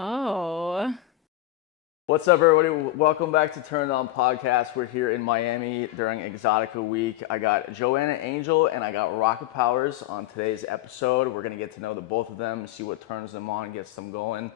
Oh. What's up, everybody? Welcome back to Turned On Podcast. We're here in Miami during Exotica Week. I got Joanna Angel and I got Rocket Powers on today's episode. We're going to get to know the both of them, see what turns them on, gets them going.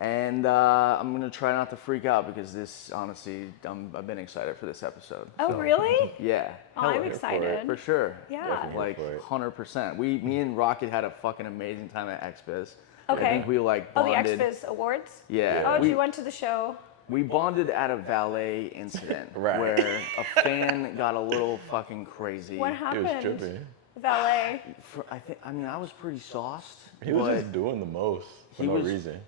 And I'm going to try not to freak out because this, honestly, I've been excited for this episode. Oh, really? Yeah. Oh, I'm excited. For sure. Yeah. Like 100%. Me and Rocket had a fucking amazing time at XBiz. Okay. I think we bonded. Oh, the XBiz Awards? Yeah. Oh, you went to the show? We bonded at a valet incident Right. where a fan got a little fucking crazy. What happened? It was tripping. Valet. I was pretty sauced. He was just doing the most for no reason.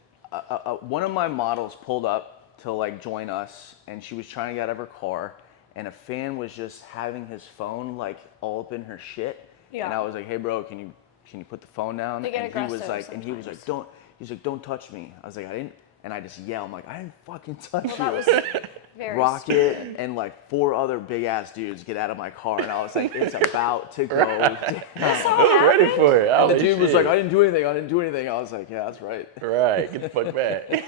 One of my models pulled up to like join us, and she was trying to get out of her car, and a fan was just having his phone like all up in her shit. Yeah. And I was like, "Hey, bro, can you put the phone down?" They get and he was aggressive like, sometimes. "Don't." He's like, "Don't touch me." I was like, "I didn't." And I just yell, I'm like, "I didn't fucking touch you." That was very Rocket stupid. and like 4 other big ass dudes get out of my car, and I was like, "It's about to go." down. That's all I was ready happened? for it. The dude was like, "I didn't do anything. I didn't do anything." I was like, "Yeah, that's right." Right, get the fuck back.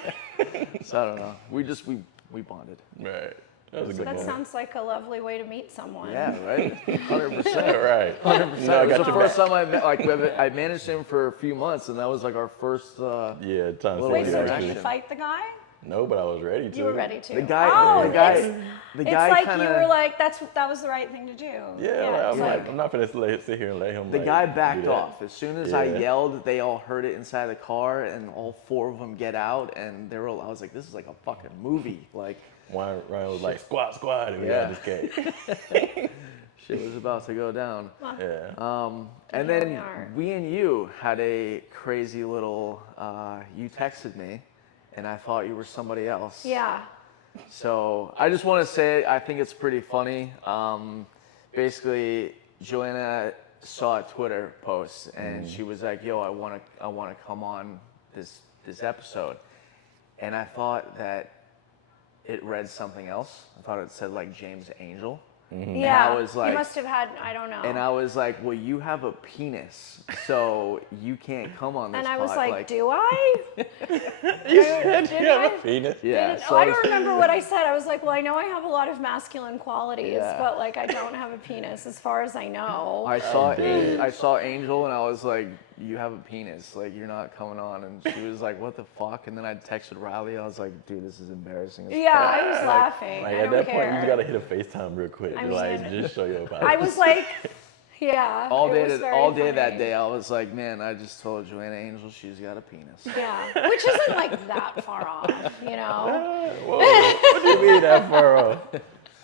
So I don't know. We bonded. Right. That was a good That moment. sounds like a lovely way to meet someone. Yeah, right. 100%. Right. 100%. No, I It was got the your first back. time I managed him for a few months, and that was like our first. Yeah, time to Wait, see so you did actually. you fight the guy? No, but I was ready to. You were ready to. The guy. Oh, the guy. it's, The it's guy like kinda, you were like, that was the right thing to do. Yeah, it's I'm not gonna sit here and let him. The like, guy do backed that. off. As soon as I Yeah. yelled, they all heard it inside the car, and all 4 of them get out, and they were. I was like, "This is like a fucking movie." Like, Ryan was like, squad, and we Yeah. got this cake. shit was about to go down. Yeah. And Here then we are. we and you had a crazy little. You texted me, and I thought you were somebody else. Yeah. So I just want to say I think it's pretty funny. Basically, Joanna saw a Twitter post, and she was like, "Yo, I want to come on this episode," and I thought that it read something else. I thought it said like James Angel. Yeah. I was like- you must have had, I don't know. And I was like, "Well, you have a penis, so you can't come on this." And I was pod." like, do I? You said did you have I? a penis. Yeah. Oh, I don't remember what I said. I was like, well, I know I have a lot of masculine qualities, Yeah. but like I don't have a penis as far as I know. I saw did. I saw Angel, and I was like, "You have a penis, like you're not coming on." And she was like, "What the fuck?" And then I texted Riley. I was like, "Dude, this is embarrassing." as Yeah, fuck." I was laughing. Like I at don't that care. point, you gotta hit a FaceTime real quick. I Like, mean, just show your body. I was like, yeah. All it day, was very all day that funny. day, I was like, "Man, I just told Joanna Angel she's got a penis." Yeah, which isn't like that far off, you know? Whoa, what do you mean that far off?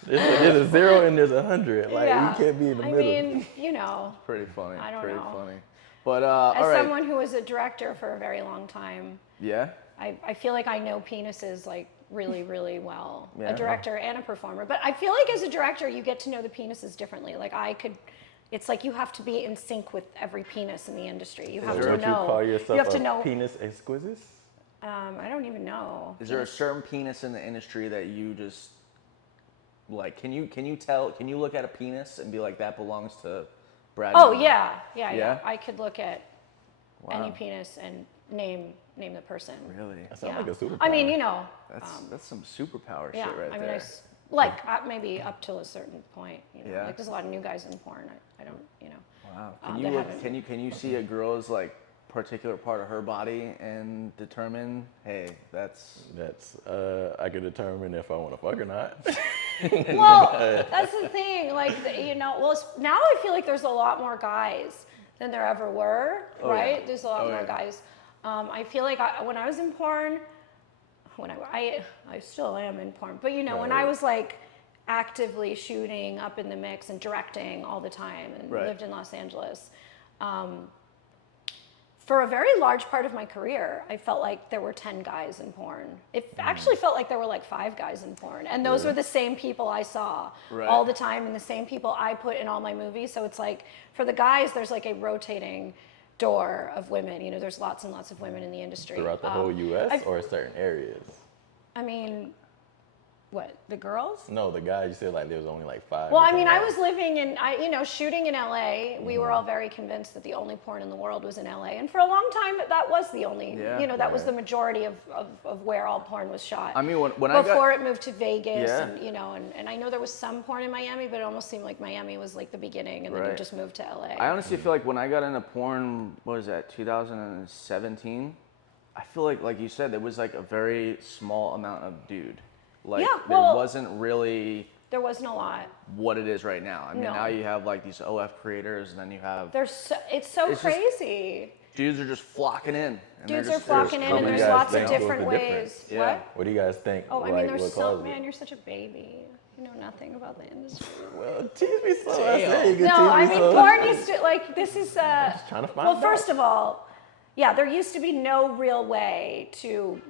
There's a 0 and there's 100. Like, Yeah. you can't be in the I middle. mean, you know, Pretty funny. I don't pretty know. funny. But as all right. someone who was a director for a very long time, Yeah. I feel like I know penises like really, really well. Yeah. A director and a performer. But I feel like as a director, you get to know the penises differently. Like it's like you have to be in sync with every penis in the industry. You have Is to that know. what you call yourself you have to a know. penis exquisite? I don't even know. Is there a certain penis in the industry that you just like? Can you tell? Can you look at a penis and be like, that belongs to Brad? Oh Pitt? yeah. I could look at any Wow. penis and name the person. Really? That sounds Yeah. like a superpower. I mean, you know. That's some superpower Yeah. shit right I mean, there. maybe up till a certain point. You know? Yeah. Like there's a lot of new guys in porn. I don't, you know. Wow. they haven't- Can you see a girl's like particular part of her body and determine, hey, that's I can determine if I want to fuck or not. Well, that's the thing. Like, you know, now I feel like there's a lot more guys than there ever were, Oh, right? yeah. There's a lot Oh, more yeah. guys. I feel like when I was in porn, I still am in porn, but you know, when I Right. was like actively shooting up in the mix and directing all the time and Right. lived in Los Angeles, for a very large part of my career, I felt like there were 10 guys in porn. It actually felt like there were like 5 guys in porn. And those were the same people I saw Right. all the time and the same people I put in all my movies. So it's like, for the guys, there's like a rotating door of women. You know, there's lots and lots of women in the industry. Throughout the whole U.S. I've- or certain areas? I mean, What, the girls? No, the guys, you said like there was only like 5. Well, or I mean, 10 I guys. was living in, shooting in LA. We were all very convinced that the only porn in the world was in LA. And for a long time, that was the only, that was the majority of where all porn was shot. I mean, when I got... Before it moved to Vegas, Yeah. and I know there was some porn in Miami, but it almost seemed like Miami was like the beginning, and then you Right. just moved to LA. I honestly feel like when I got into porn, what was that, 2017? I feel like you said, there was like a very small amount of dude. Like, Yeah, there well- wasn't really There wasn't a lot. what it is right now. I mean, No. now you have like these OF creators, and then you have It's so It's just- crazy. dudes are just flocking in. And Dudes they're are just- flocking in, What and do you there's guys lots of think was different the difference? ways. Yeah. What? What do you guys think? Oh, I mean, like, there's what so, caused man, it? you're such a baby. You know nothing about the industry. Well, tease me so. I said you could No, tease I me mean, so. porn used to, like, this is, Trying to find well, out. first of all, yeah, there used to be no real way to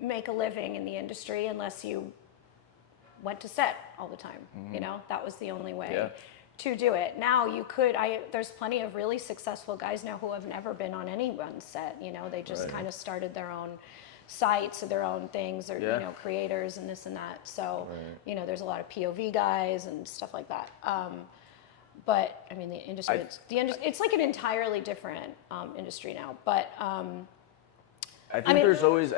make a living in the industry unless you went to set all the time. That was the only way Yeah. to do it. Now you could, there's plenty of really successful guys now who have never been on anyone's set. They just Right. kind of started their own sites or their own things, or Yeah. creators and this and that. So there's a lot of POV guys and stuff like that. But I mean, the industry, it's like an entirely different industry now. But I think mean- there's always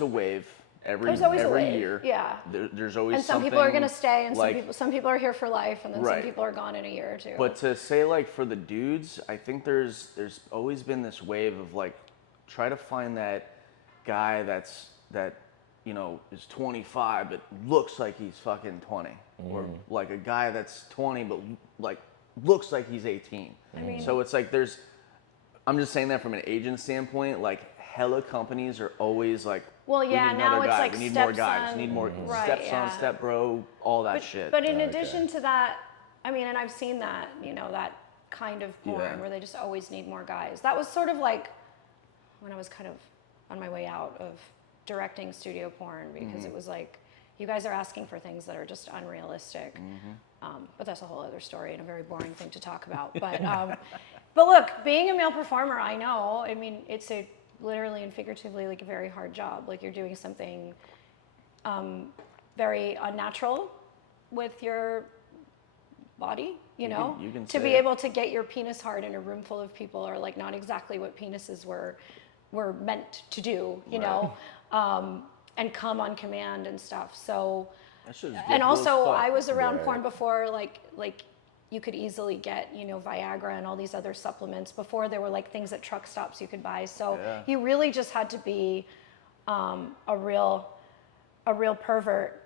a wave every There's always a every wave, year. yeah. There's always and some something. people are going to stay, and like, some people are here for life, and then some Right. people are gone in a year or two. But to say like for the dudes, I think there's always been this wave of like try to find that guy that is 25 but looks like he's fucking 20, or like a guy that's 20 but like looks like he's 18. I mean- So it's like I'm just saying that from an agent standpoint, like hella companies are always like, Well, we yeah, need now another it's guy. like We need more guys. stepson. We need more Right, stepson, yeah. stepbro, all that shit. But in addition to that, I mean, and I've seen that, that kind of porn Yeah. where they just always need more guys. That was sort of like when I was kind of on my way out of directing studio porn, because it was like, you guys are asking for things that are just unrealistic. But that's a whole other story and a very boring thing to talk about. But look, being a male performer, I know, I mean, it's literally and figuratively like a very hard job. Like, you're doing something very unnatural with your body, you know, you can to say be it. able to get your penis hard in a room full of people are like not exactly what penises were meant to do, you know, and come on command and stuff. So, That shit is and difficult as also fuck. I was around Right. porn before, like you could easily get, Viagra and all these other supplements. Before there were like things at truck stops you could buy. So Yeah. you really just had to be a real pervert.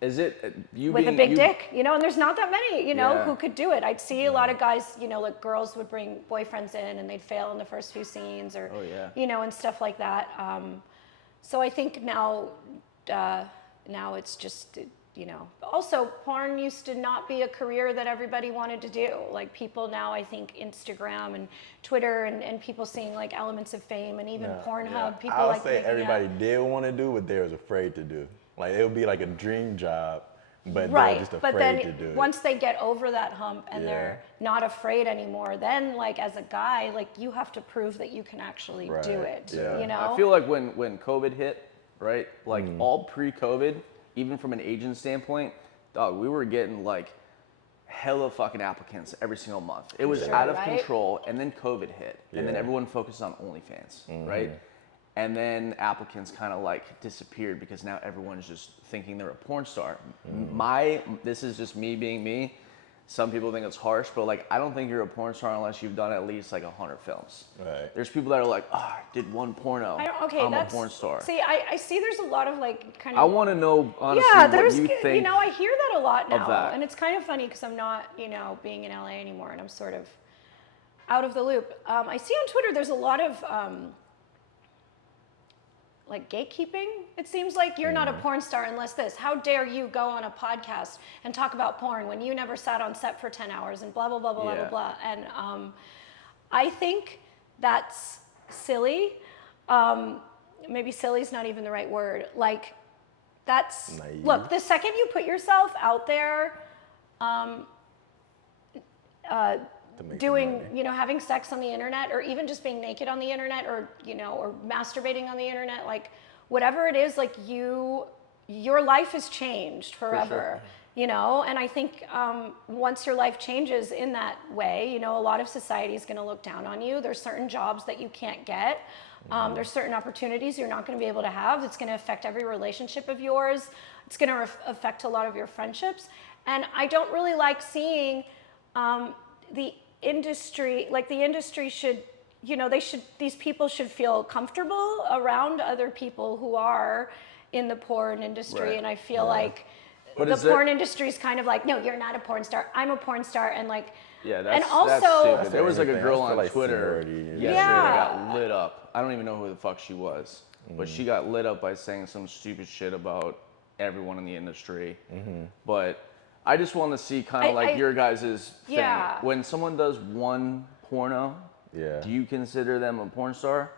Is it you With being a big you, dick, and there's not that many, Yeah. who could do it. I'd see a lot of guys, like girls would bring boyfriends in and they'd fail in the first few scenes, or, Oh, yeah. and stuff like that. So I think now it's just, also porn used to not be a career that everybody wanted to do. Like, people now, I think Instagram and Twitter and people seeing like elements of fame, and even Pornhub, people I would like say making everybody out. did want to do what they was afraid to do. Like, it would be like a dream job, but Right, they're just afraid but then to do it. once they get over that hump and they're Yeah. not afraid anymore, then like as a guy, like you have to prove that you can actually do Right, it. yeah. You know? I feel like when COVID hit, right? Like Mm. all pre-COVID, even from an agent standpoint, dog, we were getting like hella fucking applicants every single month. It was Sure, out of right? control, and then COVID hit, and then Yeah. everyone focused on OnlyFans, right? And then applicants kind of like disappeared because now everyone's just thinking they're a porn star. This is just me being me. Some people think it's harsh, but like, I don't think you're a porn star unless you've done at least like 100 films. Right. There's people that are like, I did one porno. I'm a porn star. See, I see there's a lot of like kind of. I want to know honestly yeah, what there's, you think. I hear that a lot now, that. and it's kind of funny because I'm not, being in LA anymore, and I'm sort of out of the loop. I see on Twitter there's a lot of like gatekeeping. It seems like you're not a porn star unless this. How dare you go on a podcast and talk about porn when you never sat on set for 10 hours and blah blah blah blah blah Yeah. blah blah. And I think that's silly. Maybe silly is not even the right word. Like, that's Naive. look. The second you put yourself out there, To make some doing, money. having sex on the internet, or even just being naked on the internet, or, or masturbating on the internet, like whatever it is, like you your life is changed forever. You know, and I think once your life changes in that way, you know, a lot of society is going to look down on you. There's certain jobs that you can't get. There's certain opportunities you're not going to be able to have. It's going to affect every relationship of yours. It's going to affect a lot of your friendships. And I don't really like seeing the industry, like the industry should, you know, these people should feel comfortable around other people who are in the porn industry. Right. And I feel like But the porn industry is kind of like, no, you're not a porn star. I'm a porn star. And like, that's also, stupid. There was like a girl on like Twitter seniority. yesterday Yeah. that got lit up. I don't even know who the fuck she was, but she got lit up by saying some stupid shit about everyone in the industry. But I just want to see kind of like your guys' thing. Yeah. When someone does one porno, do you consider them a porn star?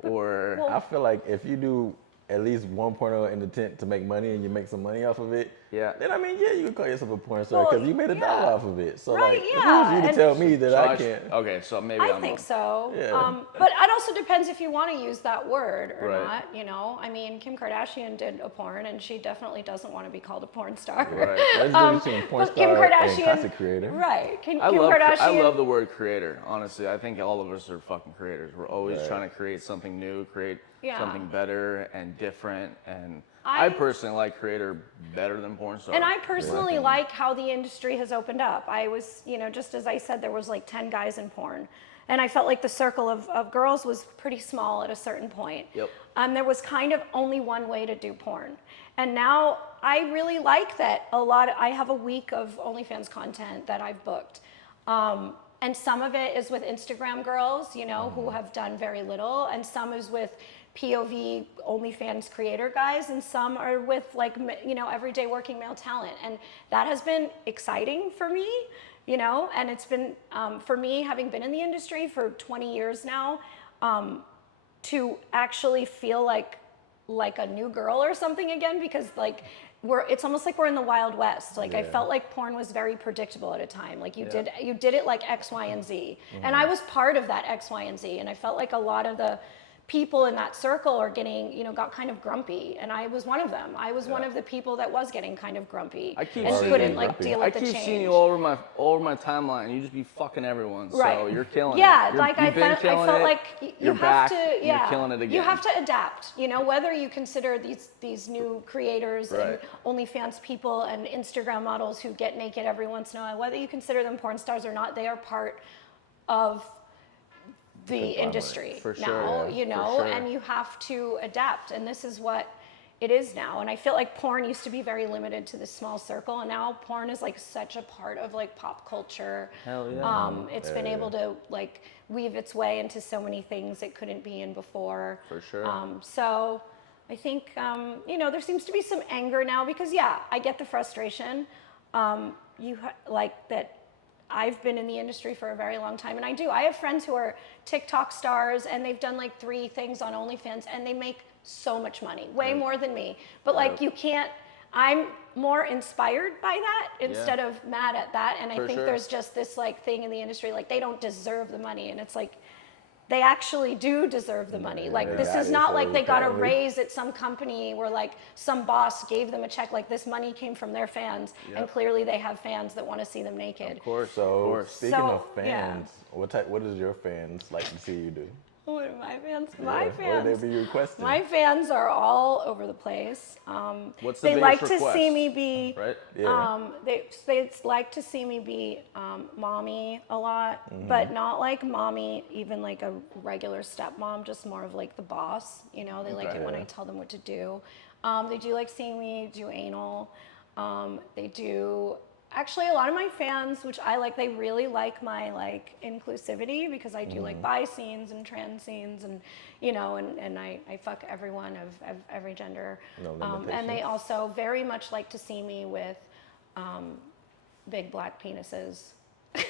Or I feel like if you do at least one porno in the tent to make money and you make some money off of it, then I mean, you can call yourself a porn star because you made $1 off of it. So Right, like, yeah. who's you to tell me that I can't? Okay, so maybe I think so. Yeah. But it also depends if you want to use that word or Right. not, you know? I mean, Kim Kardashian did a porn and she definitely doesn't want to be called a porn star. Right. There's a difference between porn but Kim star and Kardashian, content creator. right. Kim I Kardashian. love the word creator, honestly. I think all of us are fucking creators. We're always trying to create something new, create something better and different. And I personally like creator better than porn star. And I personally like how the industry has opened up. I was, you know, just as I said, there was like 10 guys in porn. And I felt like the circle of girls was pretty small at a certain point. Yep. There was kind of only one way to do porn. And now I really like that I have a week of OnlyFans content that I've booked. And some of it is with Instagram girls, you know, who have done very little. And some is with POV OnlyFans creator guys, and some are with like, you know, everyday working male talent. And that has been exciting for me, you know, and it's been, for me, having been in the industry for 20 years now, to actually feel like a new girl or something again, because like, it's almost like we're in the Wild West. Like I felt like porn was very predictable at a time. Like you did it like X, Y, and Z. And I was part of that X, Y, and Z. And I felt like a lot of the people in that circle are getting, you know, got kind of grumpy, and I was one of them. I was one of the people that was getting kind of grumpy and couldn't like deal with the change. I keep seeing you all over my timeline. You just be fucking everyone. Right. So you're killing it. Yeah, You're, like I felt like you have back, to, You're killing it again. You have to adapt. You know, whether you consider these new creators and OnlyFans people and Instagram models who get naked every once in a while, whether you consider them porn stars or not, they are part of the industry now, you know, and you have to adapt. And this is what it is now. And I feel like porn used to be very limited to this small circle, and now porn is like such a part of like pop culture. Hell yeah. It's been able to like weave its way into so many things it couldn't be in before. For sure. So I think, you know, there seems to be some anger now because I get the frustration. Like that I've been in the industry for a very long time, and I have friends who are TikTok stars, and they've done like 3 things on OnlyFans, and they make so much money, way more than me. But like you can't, I'm more inspired by that instead of mad at that. And I think there's just this like thing in the industry, like they don't deserve the money, and it's like, they actually do deserve the money. Like this is not like they got a raise at some company where like some boss gave them a check. Like this money came from their fans, and clearly they have fans that want to see them naked. Of course. So speaking of yeah. fans, what does your fans like to see you do? What are my fans? What would they be requesting? My fans are all over the place. What's the they like biggest to request? see me be. Right. They like to see me be mommy a lot, but not like mommy, even like a regular stepmom, just more of like the boss. You know, they like it when I tell them what to do. They do like seeing me do anal. They do. Actually, a lot of my fans, which I like, they really like my like inclusivity, because I do like bi scenes and trans scenes, and you know, and I fuck everyone of every gender. And they also very much like to see me with big black penises. With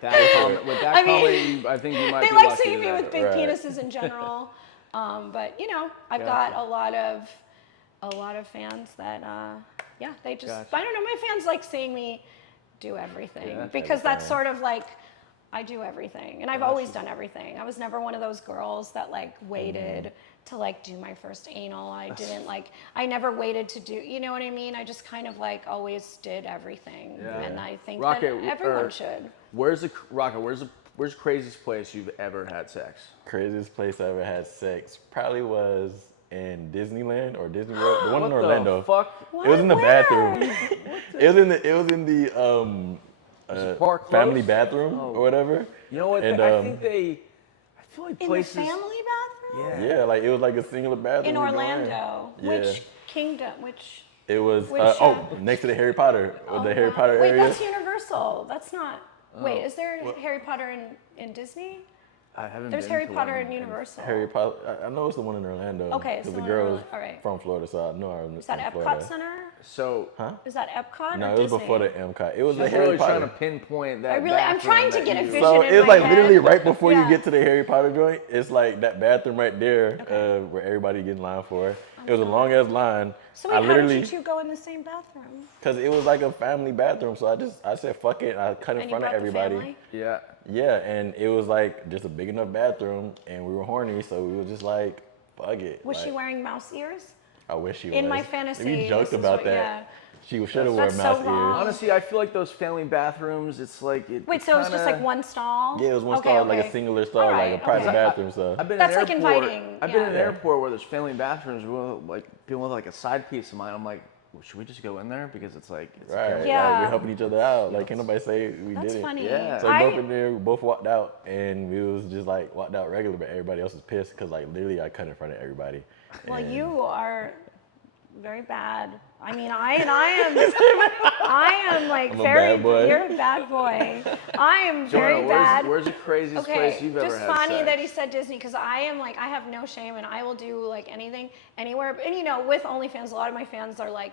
that comment, I think you might be They like lucky seeing me today. with big penises in general. But you know, I've got a lot of fans that they just I don't know, my fans like seeing me do everything, because that's sort of like I do everything, and I've always done everything. I was never one of those girls that like waited to like do my first anal. I didn't like. I never waited to do. You know what I mean? I just kind of like always did everything, and I think that everyone should. Where's the craziest place you've ever had sex? Craziest place I ever had sex probably was in Disneyland or Disney World. The one in Orlando. What the fuck? It was in the bathroom. It was in the family bathroom or whatever. You know what? And, I feel like In places. the family bathroom? Yeah. Yeah, like it was like a singular bathroom. In Orlando. Yeah. Which kingdom? Which? It was Which, next to the Harry Potter, the Harry Potter Wait, area. that's Universal. That's not. Wait, is there Harry Potter in Disney? I haven't. There's been Harry to Potter one in Universal. Harry Potter. I know it's the one in Orlando. Okay, because so the girl was all right. from Florida, so I know I was Is that from Epcot Florida. Center? So. Is that Epcot No, or it was Disney? before the MCOT. It was the I'm Harry really Potter. trying to pinpoint that. I'm trying to get a vision So in it's my like head. literally right before you Yeah. get to the Harry Potter joint. It's like that bathroom right there where everybody get in line for. It was a long ass line. So wait, how did you two go in the same bathroom? Because it was like a family bathroom, so I said fuck it. I cut in And front you of brought the everybody. family? Yeah. Yeah, and it was like just a big enough bathroom, and we were horny, so we were just like, fuck it. Was like, she wearing mouse ears? I wish she was. In my fantasy, We joked this is about what- that. yeah. She should have worn That's so mouse wrong. ears. Honestly, I feel like those family bathrooms. It's like it. Wait, so it was just like one stall? Yeah, it was one stall, like a singular stall, All like right, a private okay. bathroom. So I've been That's in like an airport. inviting, I've been in an yeah. airport where there's family bathrooms. Like being with like a side piece of mine. I'm like, well, should we just go in there because it's like it's right, family. Yeah. like we're helping each other out. Like can't nobody say we That's did it. funny. Yeah. So we both in there, we both walked out, and we was just like walked out regular, but everybody else was pissed because like literally I cut in front of everybody. Well, And you are very bad. I mean, I am like I'm a very. bad boy. You're a bad boy. I am very Joanna, bad. where's the craziest place you've ever just had funny sex? that he said Disney because I am like I have no shame and I will do like anything anywhere. And you know, with OnlyFans, a lot of my fans are like,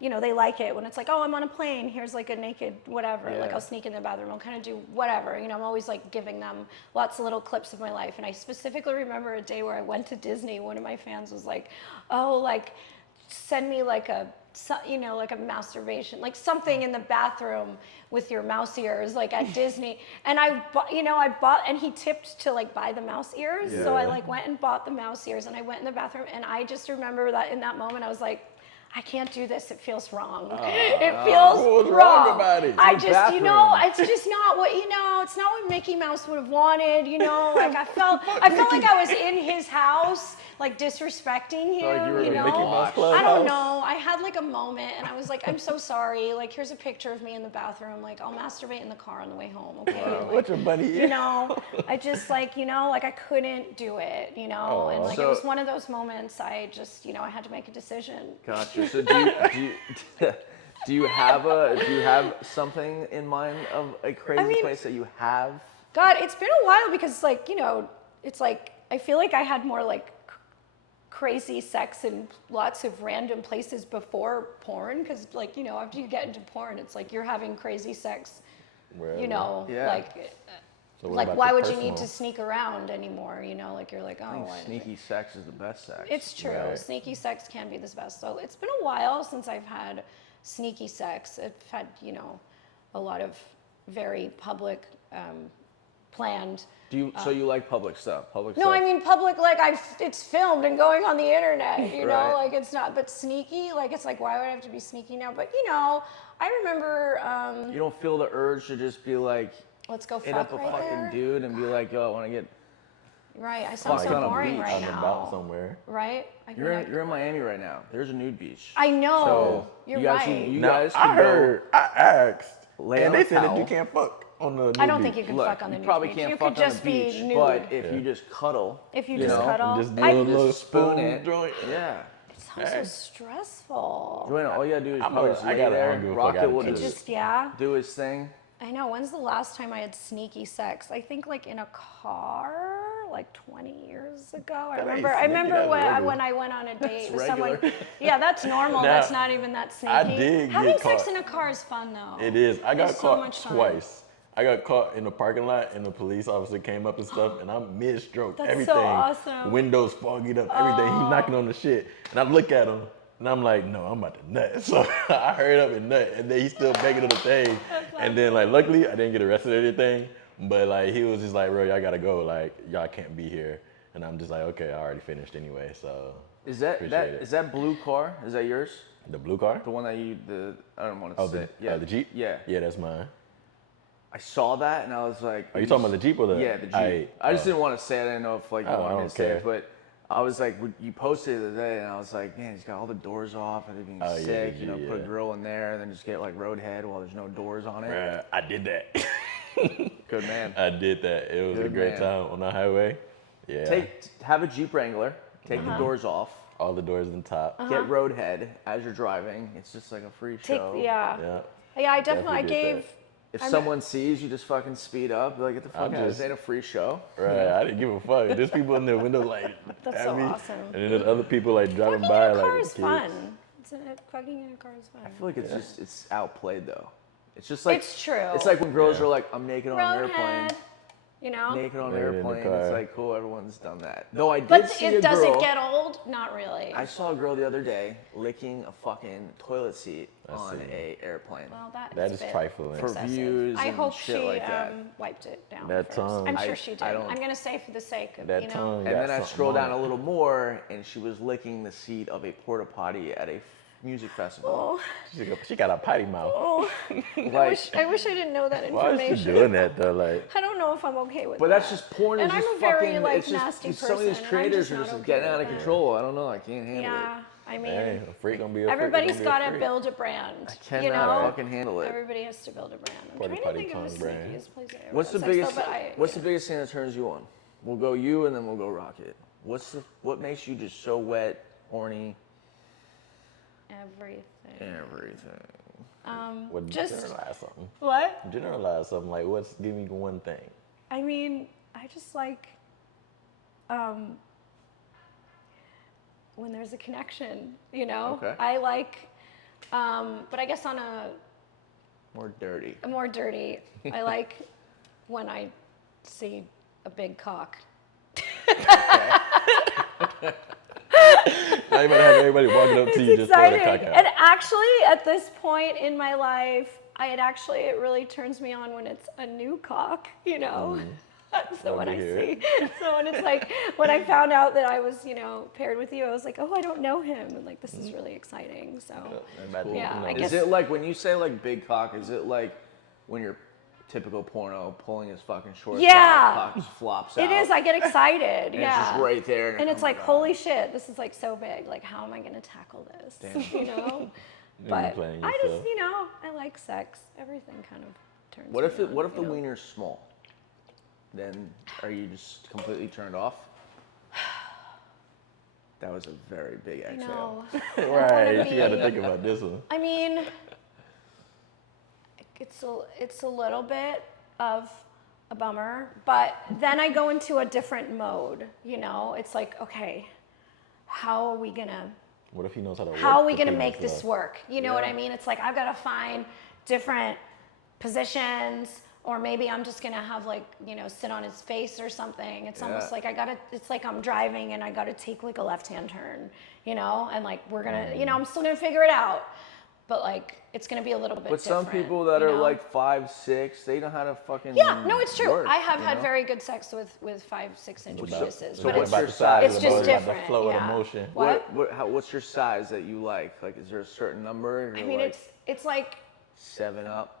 you know, they like it when it's like, oh, I'm on a plane. Here's like a naked whatever. Yeah. Like I'll sneak in the bathroom. I'll kind of do whatever. You know, I'm always like giving them lots of little clips of my life. And I specifically remember a day where I went to Disney. One of my fans was like, oh, like send me like a, you know, like a masturbation, like something in the bathroom with your mouse ears, like at Disney. And I bought, and he tipped to like buy the mouse ears. Yeah. So I like went and bought the mouse ears and I went in the bathroom and I just remember that in that moment I was like, I can't do this. It feels wrong. It feels What was wrong about it? I Your just, you know, bathroom. it's just not what, you know, it's not what Mickey Mouse would have wanted, you know, like I felt like I was in his house, like disrespecting him, like you were you in know. Mickey Mouse Clubhouse? I don't know. I had like a moment and I was like, I'm so sorry. Like, here's a picture of me in the bathroom. Like, I'll masturbate in the car on the way home, okay? Like, what's your buddy? you know, I just like, you know, like I couldn't do it, you know, and like it was one of those moments I just, you know, I had to make a decision. Gotcha. So do you have something in mind of a crazy place that you have? God, it's been a while because like, you know, it's like, I feel like I had more like crazy sex in lots of random places before porn. Cause like, you know, after you get into porn, it's like you're having crazy sex, Wherever. you know, Yeah. So what like about why the would you need personal? to sneak around anymore? You know, like you're like, I oh, think why- sneaky sex is the best sex. It's true. Right. Sneaky sex can be the best. So it's been a while since I've had sneaky sex. I've had, you know, a lot of very public, planned. So you like public stuff? No, stuff. I mean public, like it's filmed and going on the internet, you know, Right. like it's not, but sneaky, like it's like, why would I have to be sneaky now? But you know, I remember, You don't feel the urge to just be like, let's go hit up fuck a right fucking there. dude and be like, yo, I want to get. Right, I sound Fuck so on a boring beach. right I'm about now. somewhere. Right? You're in Miami right now. There's a nude beach. I know. So You're you guys right. can, you Now, guys I can heard, I asked, lay and on they a said that towel. you can't fuck on the I don't nude think you beach. can Look, fuck on the you nude probably beach. can't You fuck could just on the beach, be nude. but if you just cuddle, If you you just know, cuddle. Just do I- a little just spoon spoon it. joint. Yeah. It sounds so stressful. Joanna, all you gotta do is I'm probably a- just I lay gotta- I there. don't give a fuck Rocket will attitude. just Just, yeah. do his thing. I know. When's the last time I had sneaky sex? I think like in a car, like 20 years ago. I That ain't remember. I sneaky, remember that's regular. when I went on a date with regular. someone. Yeah, that's normal. Now, That's not even that sneaky. I did Having get sex caught. in a car is fun though. It is. I got It's so caught much fun. twice. I got caught in the parking lot, and the police officer came up and stuff, and I'm mid-stroke. That's so everything, awesome. windows fogged up, everything. He's knocking on the shit, and I look at him, and I'm like, no, I'm about to nut. So I hurried up and nut, and then he's still begging on the thing. And then, like, luckily, I didn't get arrested or anything. But like he was just like, bro, y'all gotta go. Like y'all can't be here. And I'm just like, okay, I already finished anyway. So is that blue car? Is that yours? The blue car? The one that I don't want to say. The Jeep? Yeah. Yeah, that's mine. I saw that and I was like, are you talking about the Jeep or the? Yeah, the Jeep. I just didn't want to say it. I didn't know if like you wanted to say it, but I was like, you posted it the other day, and I was like, man, he's got all the doors off. Everything's sick. Yeah, put a grill in there, and then just get like roadhead while there's no doors on it. I did that. Good man. I did that. It was a great time on the highway. Yeah. Have a Jeep Wrangler. Take the doors off. All the doors on top. Get roadhead as you're driving. It's just like a free show. Yeah, I definitely gave. If someone sees you, just fucking speed up. Like, get the fuck out. This ain't a free show. Right. I didn't give a fuck. There's people in their windows like. That's so awesome. And then there's other people like driving by like. Fucking in a car is fun. Fucking in a car is fun. I feel like it's outplayed though. It's just like. It's true. It's like when girls are like, I'm naked on an airplane. You know? Naked on an airplane. It's like, cool, everyone's done that. Though I did see a girl. Does it get old? Not really. I saw a girl the other day licking a fucking toilet seat on an airplane. Well, that is trifling. For views I hope shit she like that. wiped it down That first. tongue. I'm sure she did. I'm going to say for the sake of, that tongue. And then I scroll down a little more, and she was licking the seat of a porta potty at a music festival. Oh. She got a potty mouth. Oh. I wish I didn't know that information. Why is she doing that though? Like, I don't know if I'm okay with but that. that's just porn. And is just I'm a very fucking, it's nasty just, person. Some of these creators are just getting out of control. I don't know. I can't handle it. Yeah, I mean, a freak gonna be a everybody's got to build a brand. I cannot fucking handle it. Everybody has to build a brand. I'm Porta trying to think of the brand. sneakiest place I ever What's the had sex, biggest? What's the biggest thing that turns you on? We'll go you, and then we'll go Rocket. What makes you just so wet, horny? Everything. Generalize something. What? Generalize something. Like, give me one thing. I mean, I just like when there's a connection, you know? Okay. I like, but I guess on a more dirty. I like when I see a big cock. Now you better have everybody walking up to you just throwing a cock out. And actually, at this point in my life, it really turns me on when it's a new cock, you know? So when it's like, when I found out that I was, paired with you, I was like, oh, I don't know him. And like, this is really exciting. So, I guess. Is it like, when you say like big cock, is it like when you're typical porno pulling his fucking shorts out, cock just flops out? It is. I get excited. And it's just right there. And it's like, holy shit, this is like so big. Like, how am I going to tackle this? Damn. You know? But I just, I like sex. Everything kind of turns me on. What if the wiener's small? Then are you just completely turned off? That was a very big exhale. Right, you got to think about this one. I mean, it's a little bit of a bummer, but then I go into a different mode. It's like, okay, how are we gonna? What if he knows how to work? How are we gonna make this work? You know what I mean? It's like I've got to find different positions. Or maybe I'm just gonna have sit on his face or something. It's almost like it's like I'm driving and I gotta take like a left-hand turn, and like we're gonna, I'm still gonna figure it out. But like, it's gonna be a little bit different. But some people that are like 5'6", they know how to fucking no, it's true. work, I have had very good sex with 5-6 inch penises. So but what's your size? It's just different. The flow of the motion. What's your size that you like? Like, is there a certain number? I mean, it's like 7 up.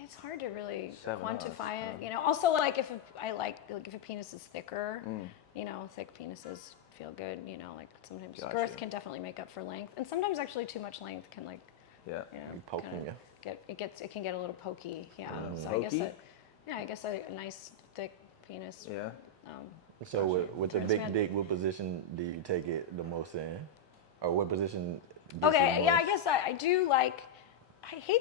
It's hard to really 7 quantify it, Also, like if a penis is thicker, thick penises feel good. Like sometimes girth can definitely make up for length, and sometimes actually too much length can poking you. It can get a little pokey. Yeah. So Pokey? I guess a nice thick penis. Yeah. So with a big dick, what position do you take it the most in, or what position? Okay. Yeah. I guess I do like. I hate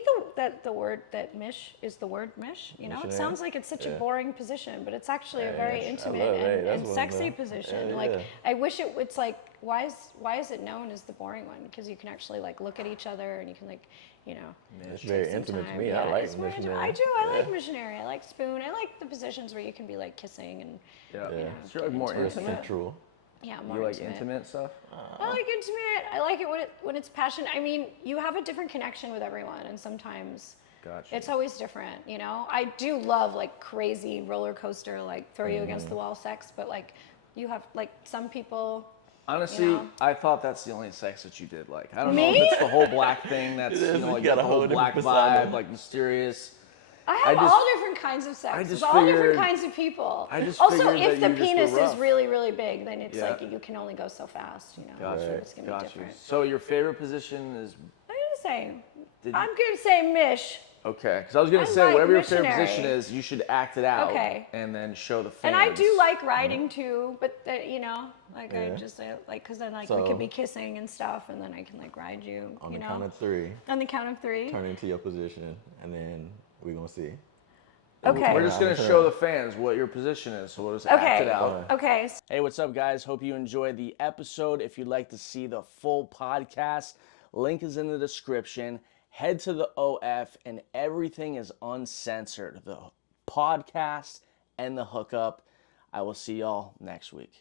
the word that mish is the word mish. It sounds like it's such a boring position, but it's actually a very intimate and sexy position. I wish it's like, why is it known as the boring one? Because you can actually like look at each other and you can It's very intimate to me. I like missionary. I do. I like missionary. I like spoon. I like the positions where you can be like kissing and. It's like more intimate. Sensual. Yeah, more you like intimate stuff? I like intimate. I like it when it's passion. I mean, you have a different connection with everyone, and sometimes Gotcha. It's always different, you know? I do love like crazy roller coaster, like throw you against the wall sex, but like you have like some people. Honestly, you know? I thought that's the only sex that you did. Like, I don't Me? know if it's the whole black thing that's, It is. like You got the a whole whole black different vibe, persona. like mysterious. I have all different kinds of sex just with all different figured- kinds of people. I just also, figured if that the you just were penis is rough. really, really big, then it's Yeah. like you can only go so fast, you know? Gotcha. So it's gonna be Gotcha. different. So your favorite position is I'm gonna say, Did I'm gonna say Mish. okay, because I was gonna I say like whatever your favorite missionary. position is, you should act it out, Okay. and then show the fans. And I do like riding too, but you know, like I Yeah. just like because then like So- we could be kissing and stuff, and then I can like ride you. On you the know, count of 3, on the count of 3. turn into your position, and then we're gonna see. Okay. We're just gonna show the fans what your position is, so we'll just act Okay. it out. Okay. Hey, what's up, guys? Hope you enjoyed the episode. If you'd like to see the full podcast, link is in the description. Head to the OF, and everything is uncensored. The podcast and the hookup. I will see y'all next week.